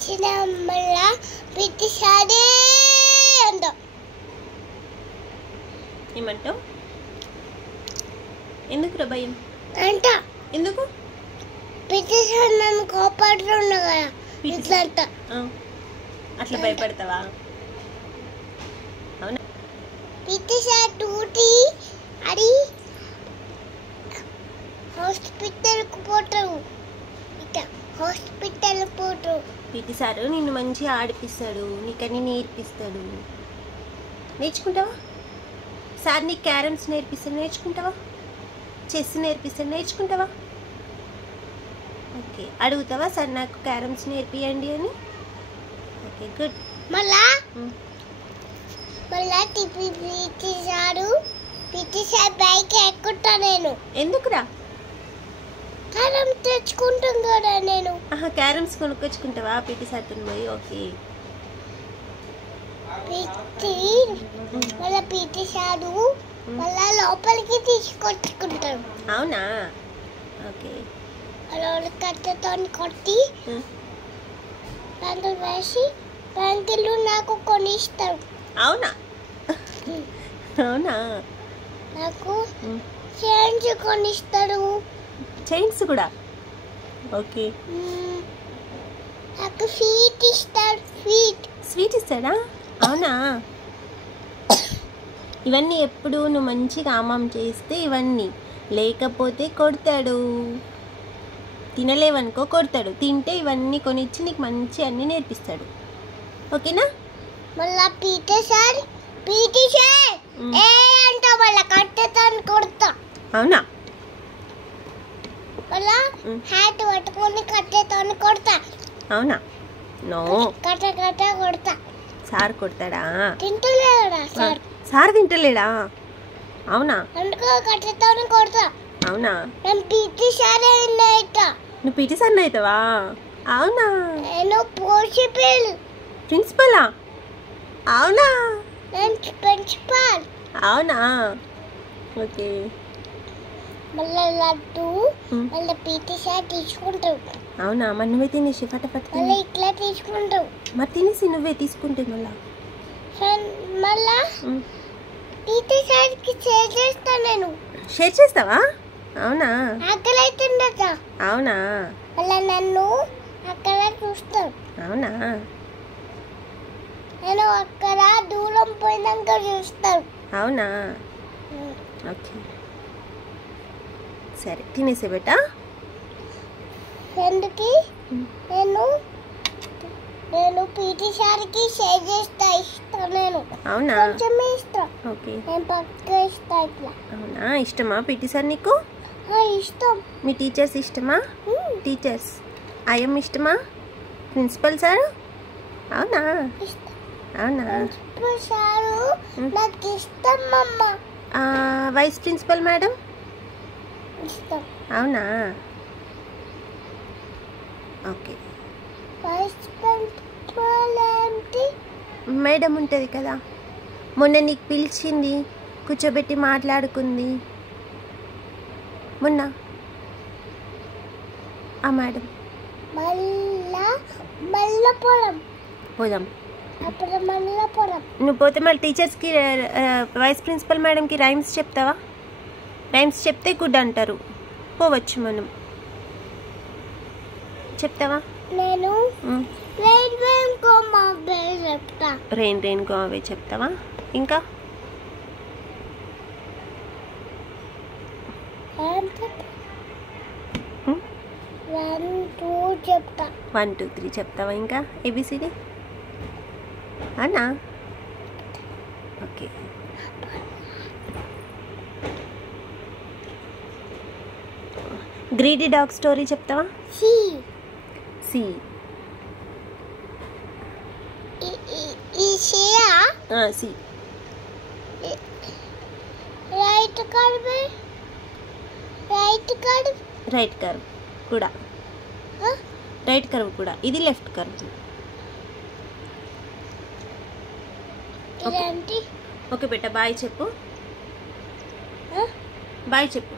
వచ్చిన మళ్ళా ప్రతిసారి అంటాం. ఏమంటావు? ఎందుకురా భయం అంట ఎందుకు? ప్రతిసారి నన్ను కోపడుతున్నా కదా ఇట్లా అంట. అట్లా భయపడతావా? అవునా? ప్రతిసారి టూటీ అది హాస్పిటల్కి పోతావు. ఇట్లా హాస్పిటల్కి పోతావు. పీటీ సారు నిన్ను మంచిగా ఆడిపిస్తాడు, నీకన్నీ నేర్పిస్తాడు. నేర్చుకుంటావా? సార్ నీకు క్యారమ్స్ నేర్పిస్తాడు, నేర్చుకుంటావా? చెస్ నేర్పిస్తాడు, నేర్చుకుంటావా? ఓకే, అడుగుతావా సార్ నాకు క్యారమ్స్ నేర్పియండి అని? Okay, good. మళ్ళా పీటీ సార్ బైక్ ఎక్కుతా నేను. ఎందుకురా? క్యారమ్ తెచ్చుకుంటాం కదా నేను. క్యారమ్స్ కొనుక్కొచ్చుకుంటావా పీటీ సార్తో పోయి? ఓకే. మళ్ళీ పీటీ సారు మళ్ళా లోపలికి తీసుకొచ్చుకుంటారు. అవునా? ఓకే. కట్టతో కొట్టి బ్యాంకులు వేసి బ్యాంకులు నాకు కొనిస్తారు. అవునా? అవునా? నాకు చైన్స్ కొనిస్తారు. చైన్స్ కూడా? ఓకే. నాకు స్వీట్ ఇస్తారు. స్వీట్ ఇస్తాడా? అవునా? ఇవన్నీ ఎప్పుడు నువ్వు మంచిగా ఆమాం చేస్తే ఇవన్నీ, లేకపోతే కొడతాడు. తినలేవనుకో కొడతాడు, తింటే ఇవన్నీ కొనిచ్చి నీకు మంచి అన్నీ నేర్పిస్తాడు. ఓకేనా? మళ్ళా పీటీ సార్ ఏ అంట మళ్ళా కట్టెతాను కొడతా. అవునా? మళ్ళా హ్యాట్ పట్టుకొని కట్టెతాను కొడతా. అవునా? నో, కట్ట కొడతా. సార్ కొడతాడా? తింటలేడా సార్? సార్ తింటలేడా? అవునా? అందుకో కట్టెతాను కొడతా. అవునా? నేను పీటీ సార్ అయినా. నువ్వు పీటీ సార్ అవుతావా? అవునా? నేను ప్రిన్సిపలా? అవునా? నేను ప్రిన్సిపల్. అవునా? ఓకే. మళ్ళీ లడ్డు మళ్ళీ పీటీ సార్ తీసుకుంటావు. అవునా? మరి నువ్వే తినేసి ఫటాఫట్ మళ్ళీ ఇట్లా తీసుకుంటావు. మరి తినేసి నువ్వే తీసుకుంటే మళ్ళా పీటీ సార్కి షేర్ చేస్తా నేను. షేర్ చేస్తావా? అవునా? ఆకలి అవుతుందట. అవునా? మళ్ళీ నన్ను అక్కడ చూస్తాను. అవునా? నేను అక్కడ దూరం పోయినాక చూస్తాను. అవునా? ఓకే, సరే తినేసే బేటా. ఎందుకు నేను పీటీ సార్కి షేర్ చేస్తా. ఇస్తాను నేను. అవునా? కొంచెం ఇస్తా. ఓకే. నేను పక్క ఇస్తా ఇట్లా. అవునా? ఇష్టమా పీటీ సార్ నీకు? ఇష్టం. మీ టీచర్స్ ఇష్టమా? టీచర్స్ ఐఎమ్ ఇష్టమా? Principal sir? అవునా? అవునా? ప్రిన్సిపల్ సారు నాకు ఇష్టం అమ్మ. వైస్ ప్రిన్సిపల్ మేడం ఇష్టం. అవునా? ఓకే. వైస్ ప్రిన్సిపల్ ఏంటి? మేడం ఉంటుంది కదా, మొన్న నీకు పిలిచింది, కూర్చోబెట్టి మాట్లాడుకుంది మొన్న ఆ మేడం. మల్లపురం. పోదాం. అప్పుడు మల్లపురం. నువ్వు పోతే మళ్ళీ టీచర్స్కి వైస్ ప్రిన్సిపల్ మేడంకి రైమ్స్ చెప్తావా? రైమ్స్ చెప్తే గుడ్ అంటారు. పోవచ్చు మనం. చెప్తావా? నేను రెయిన్ గో అవే చెప్తావా? ఇంకా 1 2 చెప్తా. 1 2 3 చెప్తావా? ఇంకా ఏబిసిడి? అవునా? ఓకే. గ్రీడీ డాగ్ స్టోరీ చెప్తావా? సి. సి. రైట్ కర్వ్ కూడా. రైట్ కర్వ్ కూడా. ఇది లెఫ్ట్ కర్వ్. ఓకే బేటా, బాయ్ చెప్పు. బాయ్ చెప్పు.